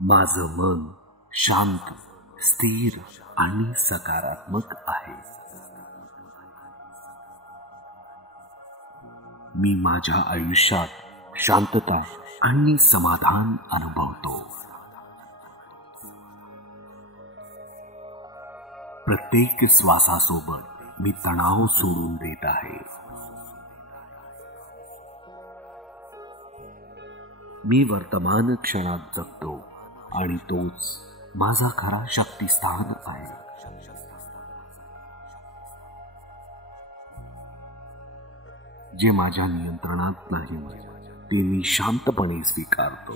माझं मन शांत, स्थिर आणि सकारात्मक आहे. मी माझ्या आयुष्यात शांतता आणि समाधान अनुभवतो. प्रत्येक श्वासासोबत मी तणाव सोडून देत आहे. मी वर्तमान क्षणात जगतो आणि तोच माझा खरा शक्तिस्थान आहे. जे माझ्या नियंत्रणात नाही ते मी शांतपणे स्वीकारतो.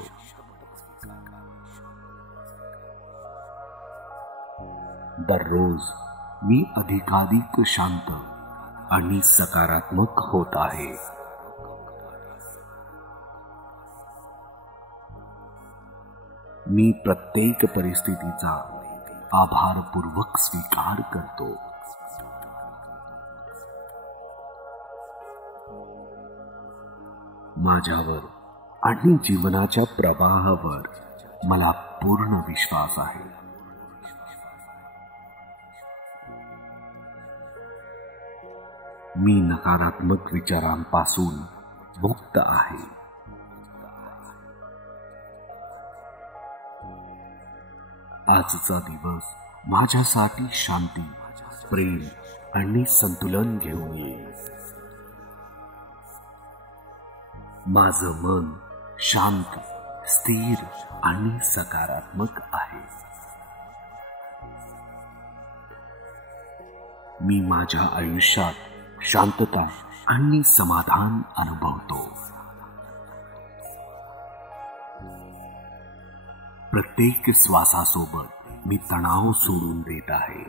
दररोज मी अधिकाधिक शांत आणि सकारात्मक होत आहे. मी प्रत्येक परिस्थितीचा आभारपूर्वक स्वीकार करतो. माझ्यावर आणि जीवनाच्या प्रवाहावर मला पूर्ण विश्वास आहे. मी नकारात्मक विचारांपासून मुक्त आहे. आजचा दिवस माझ्यासाठी शांती, प्रेम आणि संतुलन घेऊन येईल. माझं मन शांत, स्थिर आणि सकारात्मक आहे. मी माझ्या आयुष्यात शांतता आणि समाधान अनुभवतो. प्रत्येक श्वासासोबत मी तणाव सोडून देत आहे.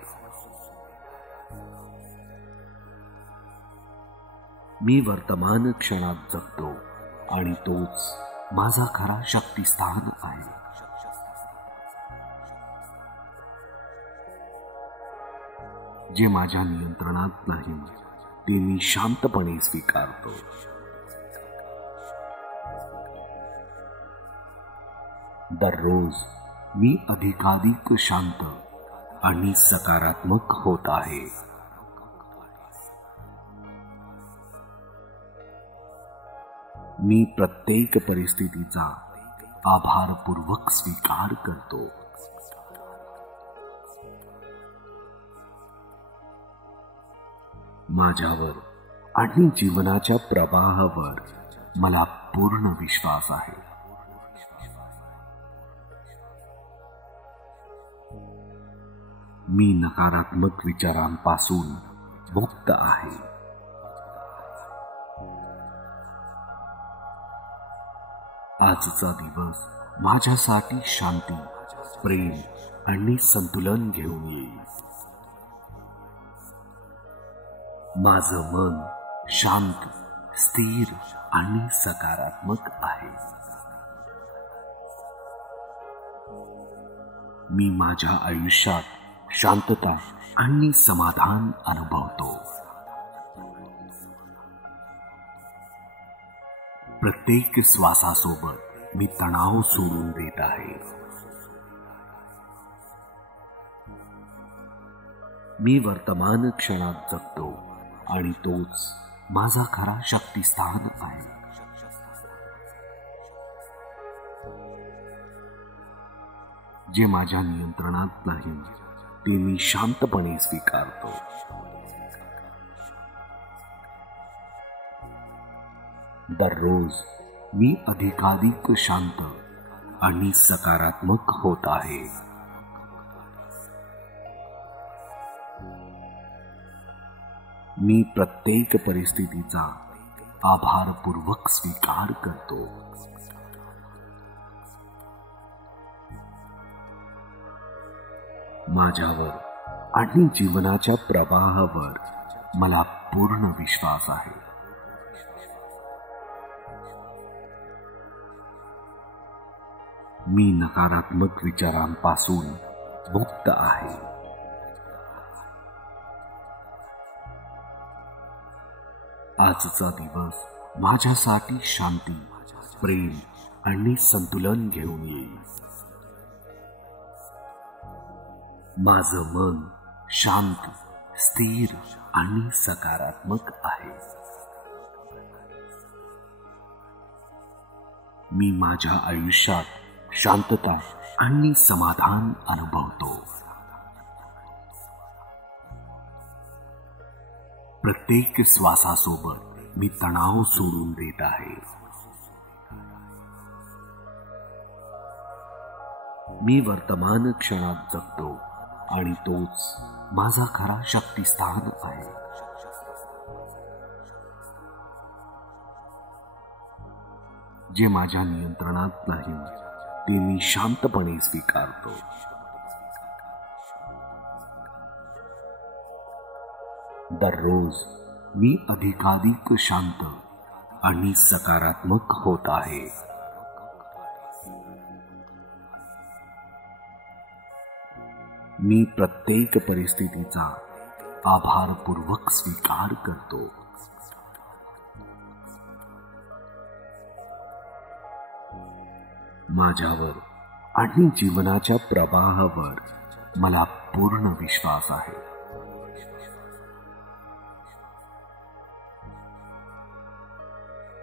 मी वर्तमान क्षणात जगतो आणि तोच माझा खरा शक्तिस्थान आहे. जे माझ्या नियंत्रणात नाही ते मी शांतपणे स्वीकारतो. दररोज मी अधिकाधिक शांत आणि सकारात्मक होत आहे. मी प्रत्येक परिस्थितीचा आभारपूर्वक स्वीकार करतो. माझ्यावर आणि जीवनाच्या प्रवाहावर मला पूर्ण विश्वास आहे. मी नकारात्मक विचारांपासून मुक्त आहे. आजचा दिवस माझ्यासाठी शांती, प्रेम आणि संतुलन घेऊन येईल. माझं मन शांत, स्थिर आणि सकारात्मक आहे. मी माझ्या आयुष्यात शांतता आणि समाधान अनुभवतो. प्रत्येक श्वासासोबत मी तणाव सोडून देत आहे. मी वर्तमान क्षणात जगतो आणि तोच माझा खरा शक्तिस्थान आहे. जे माझ्या नियंत्रणात नाही ते मी शांतपणे स्वीकारतो. दररोज मी अधिकाधिक शांत आणि सकारात्मक होत आहे. मी प्रत्येक परिस्थितीचा आभारपूर्वक स्वीकार करतो. माझ्यावर आणि जीवनाच्या प्रवाहावर मला पूर्ण विश्वास आहे. मी नकारात्मक विचारांपासून मुक्त आहे. आजचा दिवस माझ्यासाठी शांती, प्रेम आणि संतुलन घेऊन येईल. माझं मन शांत, स्थिर आणि सकारात्मक आहे. मी माझ्या आयुष्यात शांतता आणि समाधान अनुभवतो. प्रत्येक श्वासासोबत मी तणाव सोडून देत आहे. मी वर्तमान क्षणात जगतो आणि तोच माझा खरा शक्तिस्थान आहे. जे माझ्या नियंत्रणात नाही ते मी शांतपणे स्वीकारतो. दररोज मी अधिकाधिक शांत आणि सकारात्मक होत आहे. मी प्रत्येक परिस्थितीचा आभारपूर्वक स्वीकार करतो. माझ्यावर आणि जीवनाच्या प्रवाहावर मला पूर्ण विश्वास आहे.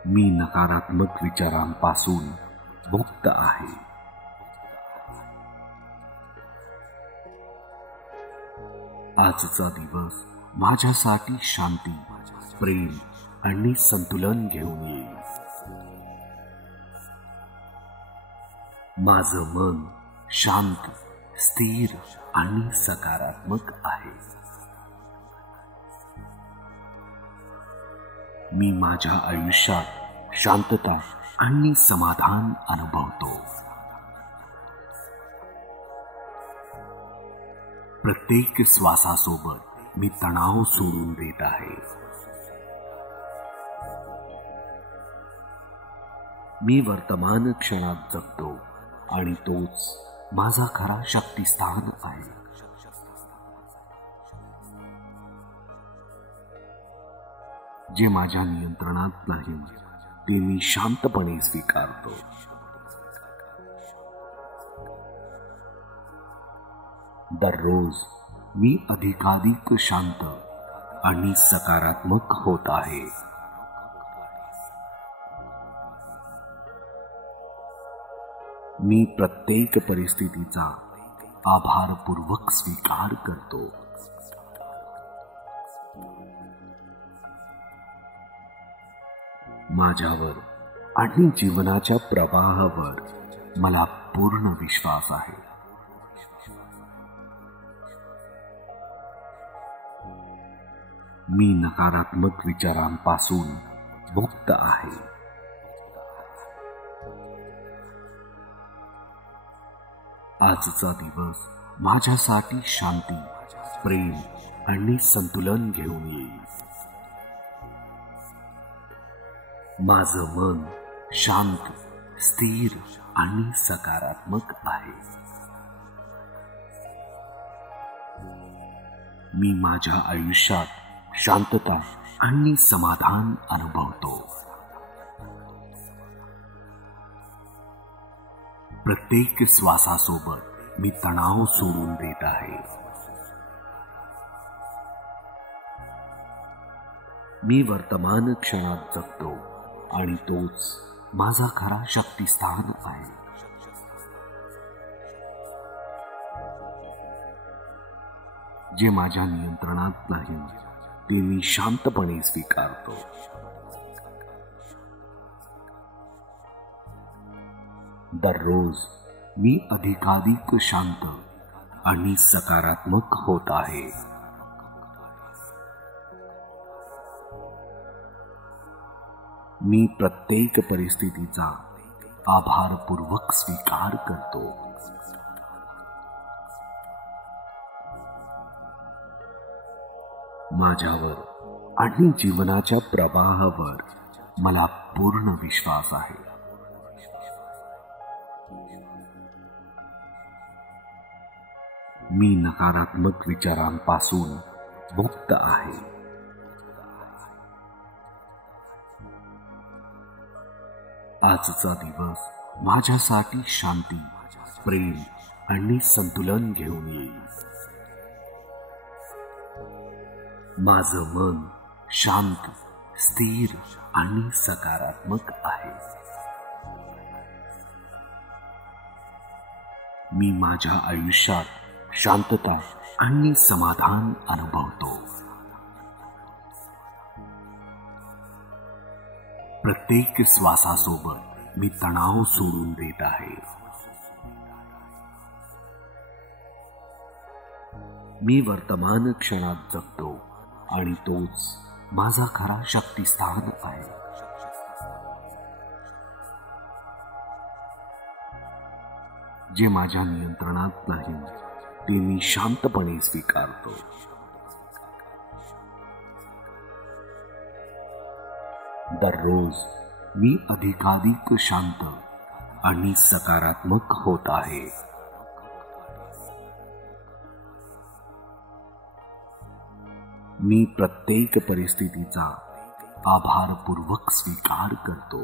मी नकारात्मक विचारांपासून मुक्त आहे. आजचा दिवस माझ्यासाठी शांती, प्रेम आणि संतुलन घेऊन येईल. माझं मन शांत, स्थिर आणि सकारात्मक आहे. मी माझ्या आयुष्यात शांतता आणि समाधान अनुभवतो. प्रत्येक श्वासासोबत मी तणाव सोडून देत आहे. मी वर्तमान क्षणात जगतो आणि तोच माझा खरा शक्तिस्थान आहे. जे माझ्या नियंत्रणात नाही ते मी शांतपणे स्वीकारतो. दररोज मी अधिकाधिक शांत आणि सकारात्मक होत आहे. मी प्रत्येक परिस्थितीचा आभारपूर्वक स्वीकार करतो. माझ्यावर आणि जीवनाच्या प्रवाहावर मला पूर्ण विश्वास आहे. मी नकारात्मक विचारांपासून मुक्त आहे. आजचा दिवस माझ्यासाठी शांती, प्रेम आणि संतुलन घेऊन येईल. माझं मन शांत, स्थिर आणि सकारात्मक आहे. मी माझ्या आयुष्यात शांतता आणि समाधान अनुभवतो. प्रत्येक श्वासासोबत मी तणाव सोडून देत आहे. मी वर्तमान क्षणात जगतो आणि तोच माझा खरा शक्तिस्थान आहे. जे माझ्या नियंत्रणात नाही ते मी शांतपणे स्वीकारतो. दररोज मी अधिकाधिक शांत आणि सकारात्मक होत आहे. मी प्रत्येक परिस्थितीचा आभारपूर्वक स्वीकार करतो. माझ्यावर आणि जीवनाच्या प्रवाहावर मला पूर्ण विश्वास आहे. मी नकारात्मक विचारांपासून मुक्त आहे. आजचा दिवस माझ्यासाठी शांती, प्रेम आणि संतुलन घेऊन येईल. माझं मन शांत, स्थिर आणि सकारात्मक आहे. मी माझ्या आयुष्यात शांतता आणि समाधान अनुभवतो. प्रत्येक श्वासासोबत मी तणाव सोडून देत आहे. मी वर्तमान क्षणात जगतो आणि तोच माझा खरा शक्तिस्थान आहे. जे माझ्या नियंत्रणात नाही ते मी शांतपणे स्वीकारतो. दररोज मी अधिकाधिक शांत आणि सकारात्मक होत आहे. मी प्रत्येक परिस्थितीचा आभारपूर्वक स्वीकार करतो.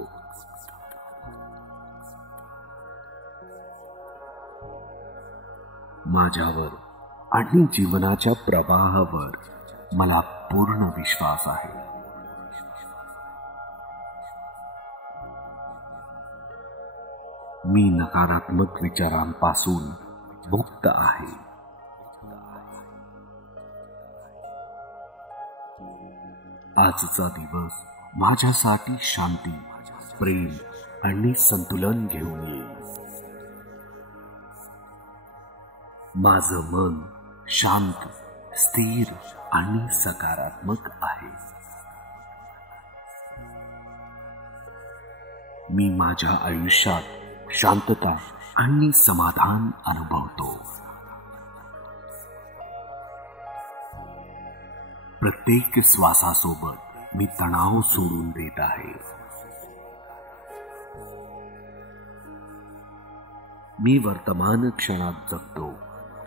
माझ्यावर आणि जीवनाच्या प्रवाहावर मला पूर्ण विश्वास आहे. मी नकारात्मक विचारांपासून मुक्त आहे. आजचा दिवस माझ्यासाठी शांती, प्रेम आणि संतुलन घेऊन येईल. माझं मन शांत, स्थिर आणि सकारात्मक आहे. मी माझ्या आयुष्यात शांतता आणि समाधान अनुभवतो. प्रत्येक श्वासासोबत मी तणाव सोडून देत आहे. मी वर्तमान क्षणात जगतो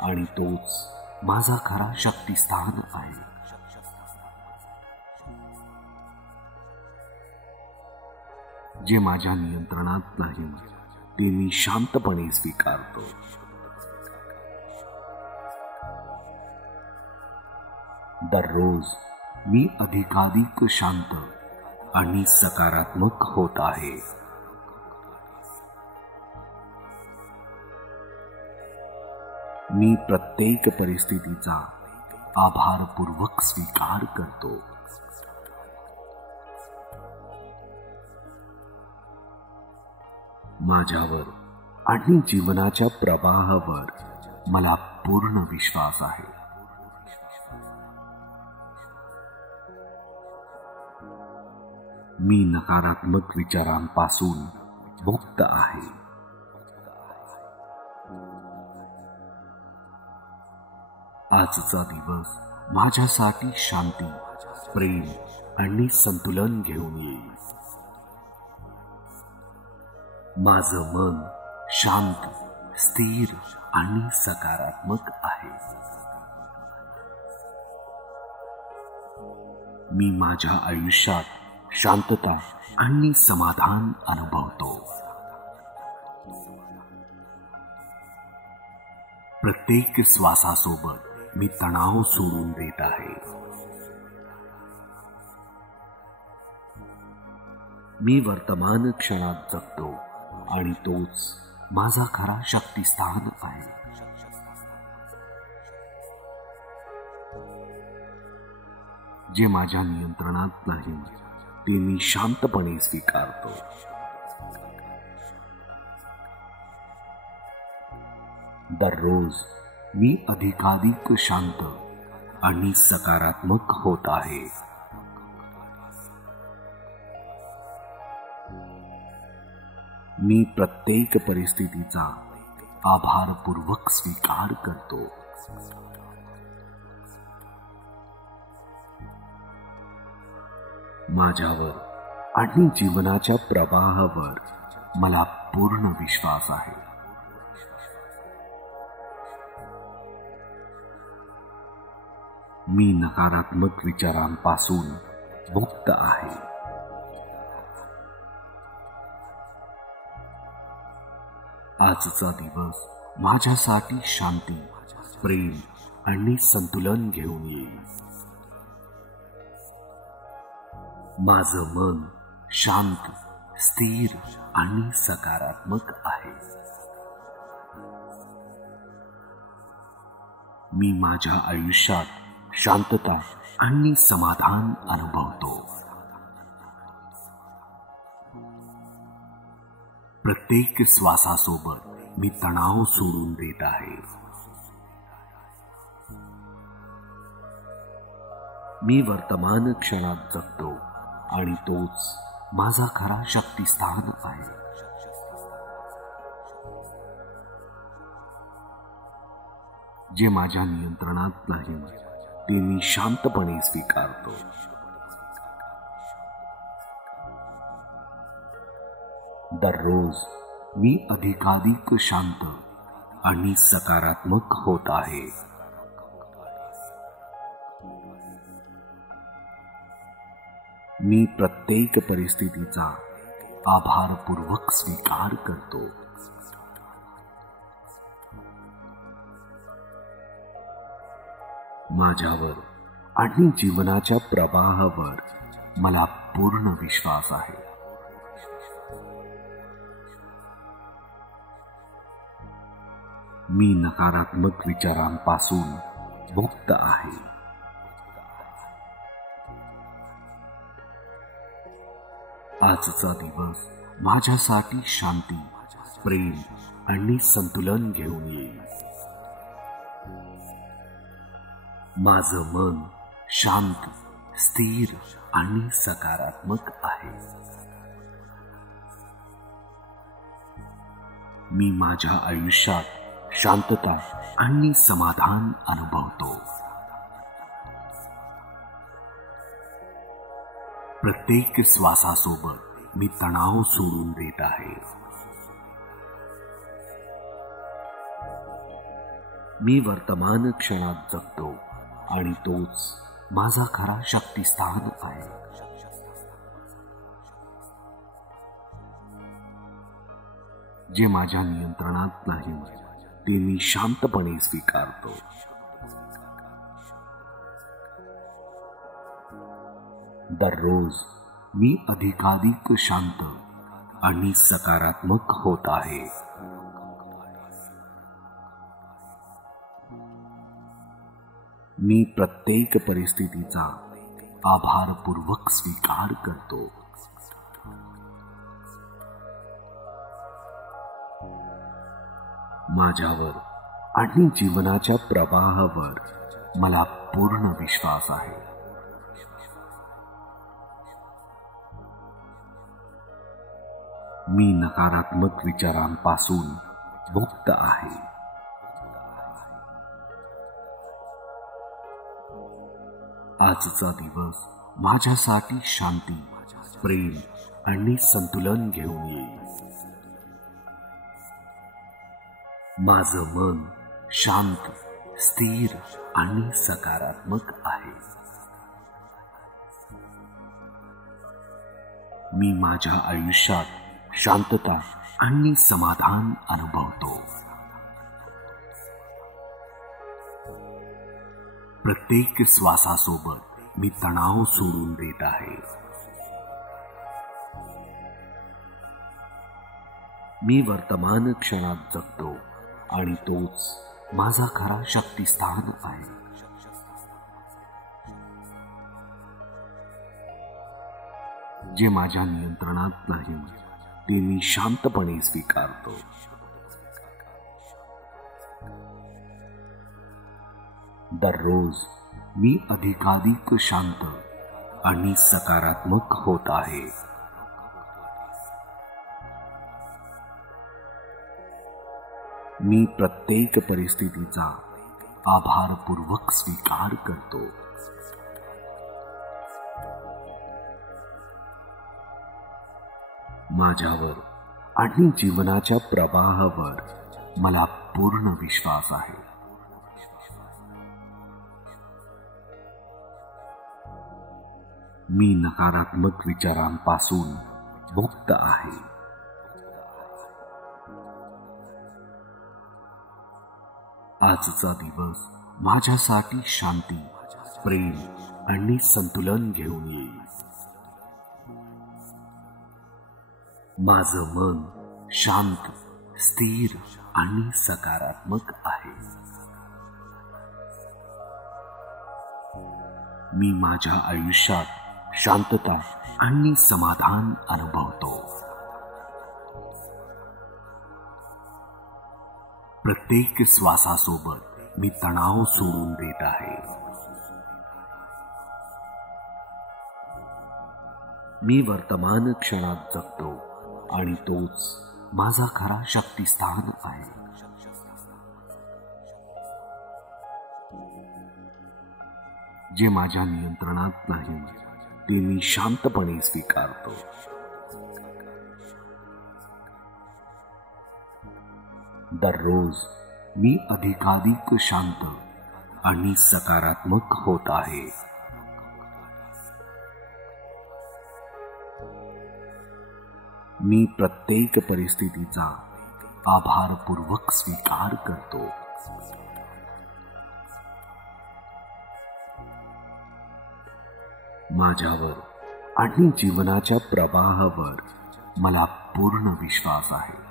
आणि तोच माझा खरा शक्तिस्थान आहे. जे माझ्या नियंत्रणात नाही ते मी शांतपणे स्वीकारतो. दररोज मी अधिकाधिक शांत आणि सकारात्मक होत आहे. मी प्रत्येक परिस्थितीचा आभारपूर्वक स्वीकार करतो. माझ्यावर आणि जीवनाच्या प्रवाहावर मला पूर्ण विश्वास आहे. मी नकारात्मक विचारांपासून मुक्त आहे. आजचा दिवस माझ्यासाठी शांती, प्रेम आणि संतुलन घेऊन येईल. माझं मन शांत, स्थिर आणि सकारात्मक आहे. मी माझ्या आयुष्यात शांतता आणि समाधान अनुभवतो. प्रत्येक श्वासासोबत मी तणाव सोडून देत आहे. मी वर्तमान क्षणात जगतो आणि तोच माझा खरा शक्तिस्थान आहे. जे माझ्या नियंत्रणात नाही ते मी शांतपणे स्वीकारतो. दररोज मी अधिकाधिक शांत आणि सकारात्मक होत आहे. मी प्रत्येक परिस्थितीचा आभारपूर्वक स्वीकार करतो. माझ्यावर आणि जीवनाच्या प्रवाहावर मला पूर्ण विश्वास आहे. मी नकारात्मक विचारांपासून मुक्त आहे. आजचा दिवस माझ्यासाठी शांती, प्रेम आणि संतुलन घेऊन येईल. माझं मन शांत, स्थिर आणि सकारात्मक आहे. मी माझ्या आयुष्यात शांतता आणि समाधान अनुभवतो. प्रत्येक श्वासासोबत मी तणाव सोडून देत आहे. मी वर्तमान क्षणात जगतो आणि तोच माझा खरा शक्तिस्थान आहे. जे माझ्या नियंत्रणात नाही ते मी शांतपणे स्वीकारतो. दररोज मी अधिकाधिक शांत आणि सकारात्मक होत आहे. मी प्रत्येक परिस्थितीचा आभारपूर्वक स्वीकार करतो. माझ्यावर आणि जीवनाच्या प्रवाहावर मला पूर्ण विश्वास आहे. मी नकारात्मक विचारांपासून मुक्त आहे. आजचा दिवस माझ्यासाठी शांती, प्रेम आणि संतुलन घेऊन येईल. माझं मन शांत, स्थिर आणि सकारात्मक आहे. मी माझ्या आयुष्यात शांतता आणि समाधान अनुभवतो. प्रत्येक श्वासासोबत मी तणाव सोडून देत आहे. मी वर्तमान क्षणात जगतो आणि तोच माझा खरा शक्तिस्थान आहे. जे माझ्या नियंत्रणात नाही ते मी शांतपणे स्वीकारतो. दररोज मी अधिकाधिक शांत आणि सकारात्मक होत आहे. मी प्रत्येक परिस्थितीचा आभारपूर्वक स्वीकार करतो. माझ्यावर आणि जीवनाच्या प्रवाहावर मला पूर्ण विश्वास आहे. मी नकारात्मक विचारांपासून मुक्त आहे. आजचा दिवस माझ्यासाठी शांती, प्रेम आणि संतुलन घेऊन येईल. माझं मन शांत, स्थिर आणि सकारात्मक आहे. मी माझ्या आयुष्यात शांतता आणि समाधान अनुभवतो. प्रत्येक श्वासासोबत मी तणाव सोडून देत आहे. मी वर्तमान क्षणात जगतो आणि तोच माझा खरा शक्तिस्थान आहे. जे माझ्या नियंत्रणात नाही ते मी शांतपणे स्वीकारतो. दररोज मी अधिकाधिक शांत आणि सकारात्मक होत आहे. मी प्रत्येक परिस्थितीचा आभारपूर्वक स्वीकार करतो. माझ्यावर आणि जीवनाच्या प्रवाहावर मला पूर्ण विश्वास आहे. मी नकारात्मक विचारांपासून मुक्त आहे. आजचा दिवस माझ्यासाठी शांती, प्रेम आणि संतुलन घेऊन येईल. माझं मन शांत, स्थिर आणि सकारात्मक आहे. मी माझ्या आयुष्यात शांतता आणि समाधान अनुभवतो. प्रत्येक श्वासासोबत मी तणाव सोडून देत आहे. मी वर्तमान क्षणात जगतो आणि तोच माझा खरा शक्तिस्थान आहे. जे माझ्या नियंत्रणात नाही ते मी शांतपणे स्वीकारतो. दररोज मी अधिकाधिक शांत आणि सकारात्मक होत आहे. मी प्रत्येक परिस्थितीचा आभारपूर्वक स्वीकार करतो. माझ्यावर आणि जीवनाच्या प्रवाहावर मला पूर्ण विश्वास आहे.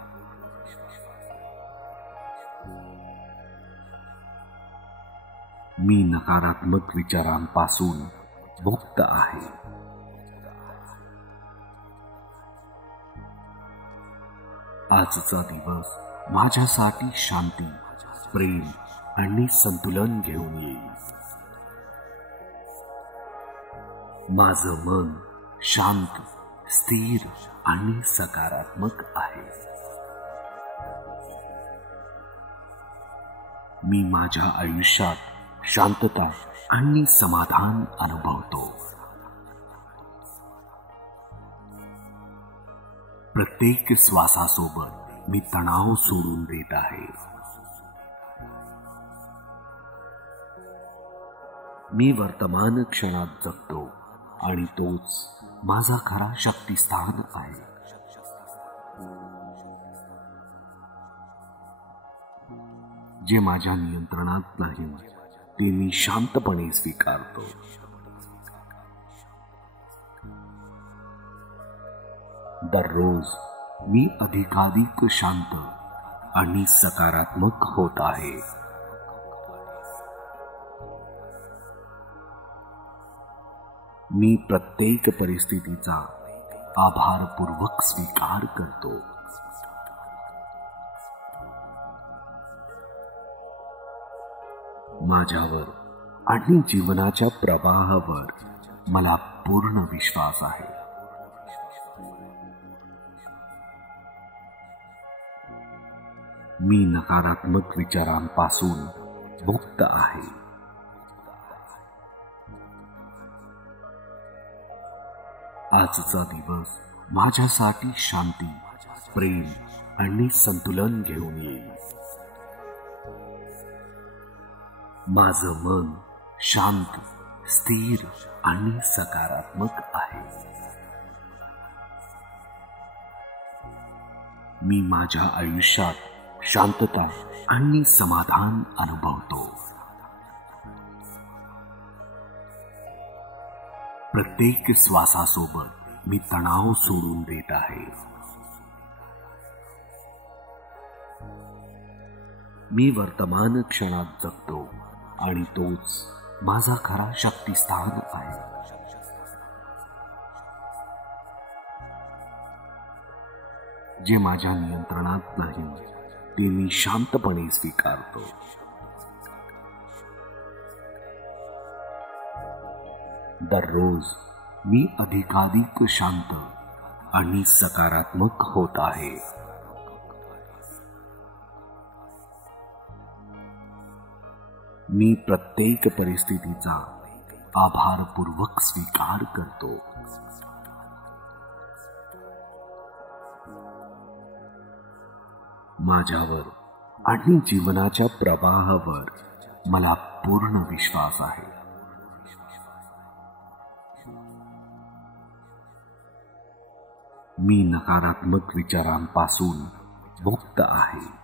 मी नकारात्मक विचारांपासून मुक्त आहे. आजचा दिवस माझ्यासाठी शांती, प्रेम आणि संतुलन घेऊन येईल. माझं मन शांत, स्थिर आणि सकारात्मक आहे. मी माझ्या आयुष्यात शांतता आणि समाधान अनुभवतो. प्रत्येक श्वासासोबत मी तणाव सोडून देत आहे. मी वर्तमान क्षणात जगतो आणि तोच माझा खरा शक्तिस्थान आहे. जे माझ्या नियंत्रणात नाही ते मी शांतपणे स्वीकारतो. दररोज मी अधिकाधिक शांत आणि सकारात्मक होत आहे. मी प्रत्येक परिस्थितीचा आभारपूर्वक स्वीकार करतो. माझ्यावर आणि जीवनाच्या प्रवाहावर मला पूर्ण विश्वास आहे. मी नकारात्मक विचारांपासून मुक्त आहे. आजचा दिवस माझ्यासाठी शांती, प्रेम आणि संतुलन घेऊन येईल. माझं मन शांत, स्थिर आणि सकारात्मक आहे. मी माझ्या आयुष्यात शांतता आणि समाधान अनुभवतो. प्रत्येक श्वासासोबत मी तणाव सोडून देत आहे. मी वर्तमान क्षणात जगतो आणि तोच माझा खरा शक्तिस्थान आहे. जे माझ्या नियंत्रणात नाही ते मी शांतपणे स्वीकारतो. दररोज मी अधिकाधिक शांत आणि सकारात्मक होत आहे. मी प्रत्येक परिस्थितीचा आभारपूर्वक स्वीकार करतो. माझ्यावर आणि जीवनाच्या प्रवाहावर मला पूर्ण विश्वास आहे. मी नकारात्मक विचारांपासून मुक्त आहे.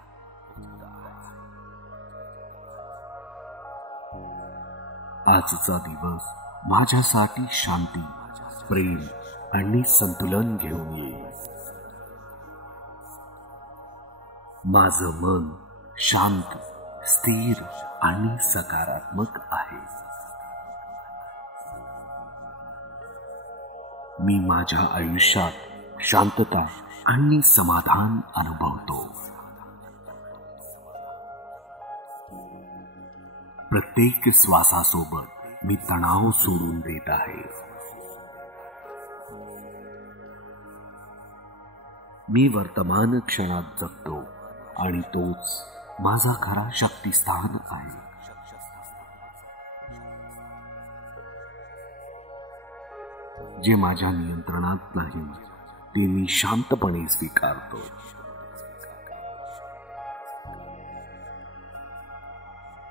आजचा दिवस माझ्यासाठी शांती, प्रेम आणि संतुलन घेऊन येईल. माझं मन शांत, स्थिर आणि सकारात्मक आहे. मी माझ्या आयुष्यात शांतता आणि समाधान अनुभवतो. प्रत्येक श्वासासोबत मी तणाव सोडून देत आहे. मी वर्तमान क्षणात जगतो आणि तोच माझा खरा शक्तिस्थान आहे. जे माझ्या नियंत्रणात नाही ते मी शांतपणे स्वीकारतो.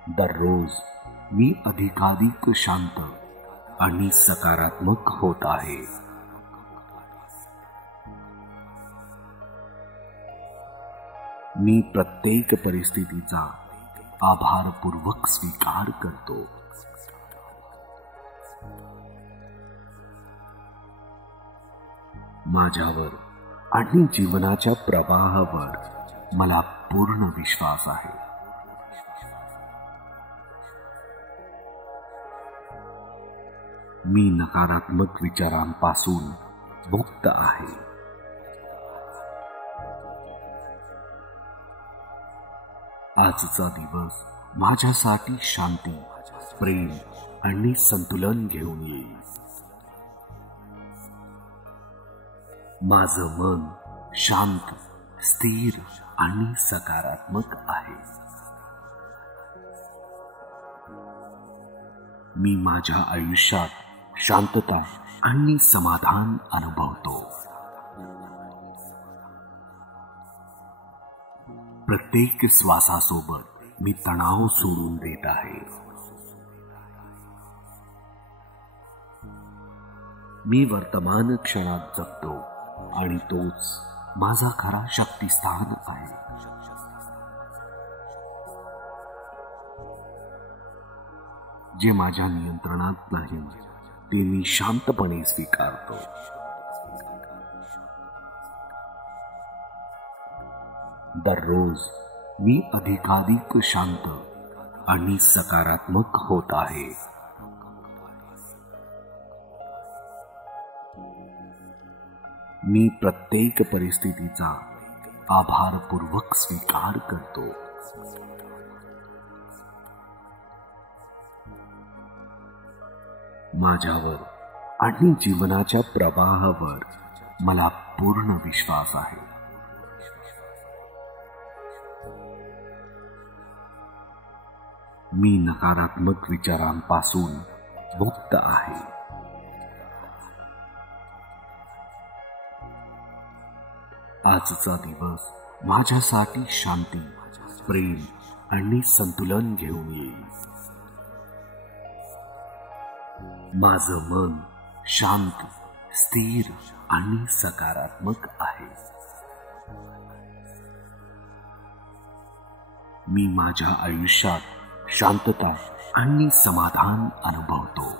दररोज मी अधिकाधिक शांत आणि सकारात्मक होत आहे. मी प्रत्येक परिस्थितीचा आभारपूर्वक स्वीकार करतो. माझ्यावर आणि जीवनाच्या प्रवाहावर मला पूर्ण विश्वास आहे. मी नकारात्मक विचारांपासून मुक्त आहे. आजचा दिवस माझ्यासाठी शांती, प्रेम आणि संतुलन घेऊन येईल. माझं मन शांत, स्थिर आणि सकारात्मक आहे. मी माझ्या आयुष्यात शांतता आणि समाधान अनुभवतो. प्रत्येक श्वासासोबत मी तणाव सोडून देत आहे. मी वर्तमान क्षणात जगतो आणि तोच माझा खरा शक्तिस्थान आहे. जे माझ्या नियंत्रणात नाही ते मी शांतपणे स्वीकारतो. दररोज मी अधिकाधिक शांत आणि सकारात्मक होत आहे. मी प्रत्येक परिस्थितीचा आभारपूर्वक स्वीकार करतो. माझ्यावर आणि जीवनाच्या प्रवाहावर मला पूर्ण विश्वास आहे. मी नकारात्मक विचारांपासून मुक्त आहे. आजचा दिवस माझ्यासाठी शांती, प्रेम आणि संतुलन घेऊन येईल. माझं मन शांत, स्थिर आणि सकारात्मक आहे. मी माझ्या आयुष्यात शांतता आणि समाधान अनुभवतो.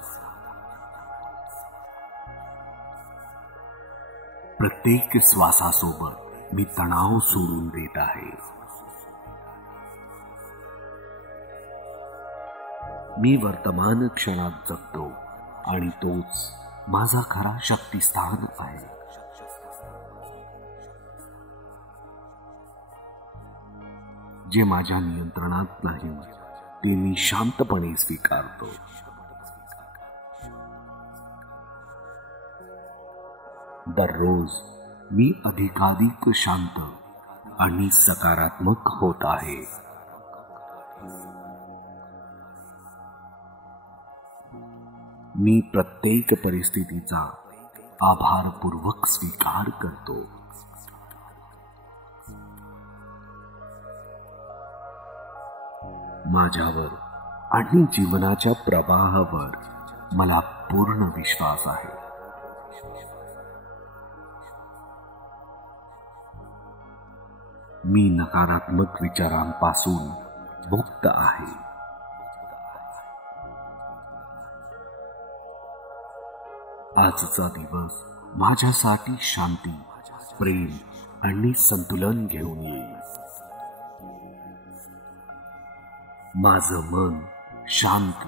प्रत्येक श्वासासोबत मी तणाव सोडून देत आहे. मी वर्तमान क्षणात जगतो आणि तोच माझा खरा शक्तिस्थान आहे. जे माझ्या नियंत्रणात नाही ते मी शांतपणे स्वीकारतो. दररोज मी अधिकाधिक शांत आणि सकारात्मक होत आहे. मी प्रत्येक परिस्थितीचा आभारपूर्वक स्वीकार करतो. माझ्यावर आणि जीवनाच्या प्रवाहावर मला पूर्ण विश्वास आहे. मी नकारात्मक विचारांपासून मुक्त आहे. आजचा दिवस माझ्यासाठी शांती, प्रेम आणि संतुलन घेऊन येईल. माझं मन शांत,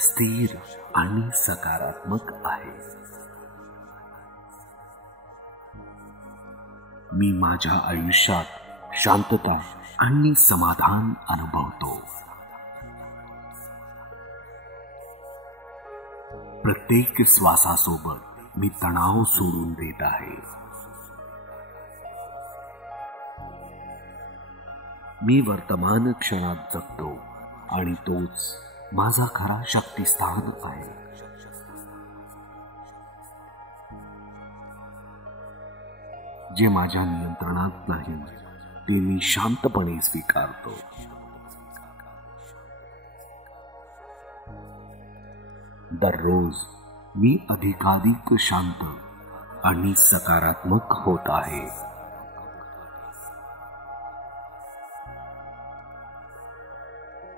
स्थिर आणि सकारात्मक आहे. मी माझ्या आयुष्यात शांतता आणि समाधान अनुभवतो. प्रत्येक श्वासासोबत मी तणाव सोडून देत आहे. मी वर्तमान क्षणात जगतो आणि तोच माझा खरा शक्तिस्थान आहे. जे माझ्या नियंत्रणात नाही ते मी शांतपणे स्वीकारतो. दररोज मी अधिकाधिक शांत आणि सकारात्मक होत आहे.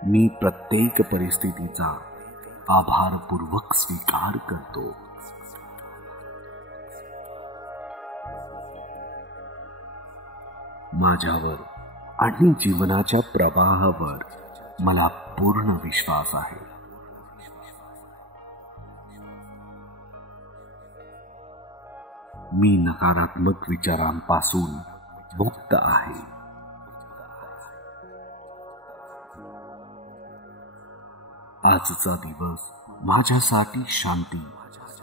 मी प्रत्येक परिस्थितीचा आभारपूर्वक स्वीकार करतो. माझ्यावर आणि जीवनाच्या प्रवाहावर मला पूर्ण विश्वास आहे. मी नकारात्मक विचारांपासून मुक्त आहे. आजचा दिवस माझ्यासाठी शांती,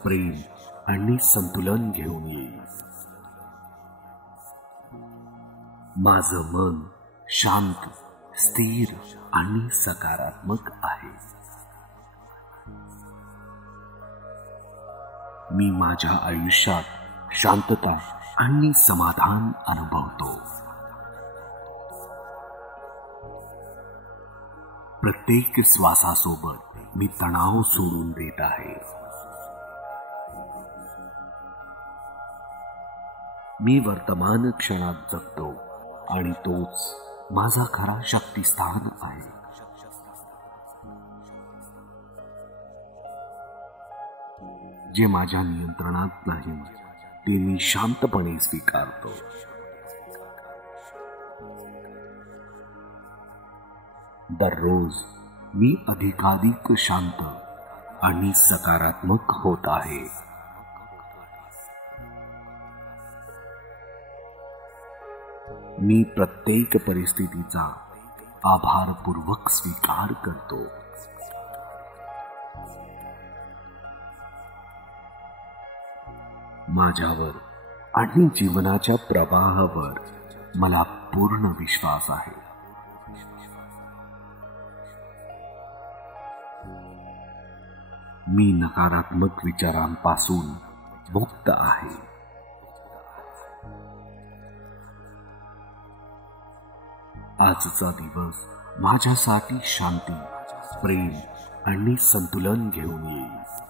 प्रेम आणि संतुलन घेऊन येईल. माझं मन शांत, स्थिर आणि सकारात्मक आहे. मी माझ्या आयुष्यात शांतता आणि समाधान अनुभवतो. प्रत्येक श्वासासोबत मी तणाव सोडून देत आहे. मी वर्तमान क्षणात जगतो आणि तोच माझा खरा शक्तिस्थान आहे. जे माझ्या नियंत्रणात नाही ते मी शांतपणे स्वीकारतो. दररोज मी अधिकाधिक शांत आणि सकारात्मक होत आहे. मी प्रत्येक परिस्थितीचा आभारपूर्वक स्वीकार करतो. माझ्यावर आणि जीवनाच्या प्रवाहावर मला पूर्ण विश्वास आहे. मी नकारात्मक विचारांपासून मुक्त आहे. आजचा दिवस माझ्यासाठी शांती, प्रेम आणि संतुलन घेऊन येईल.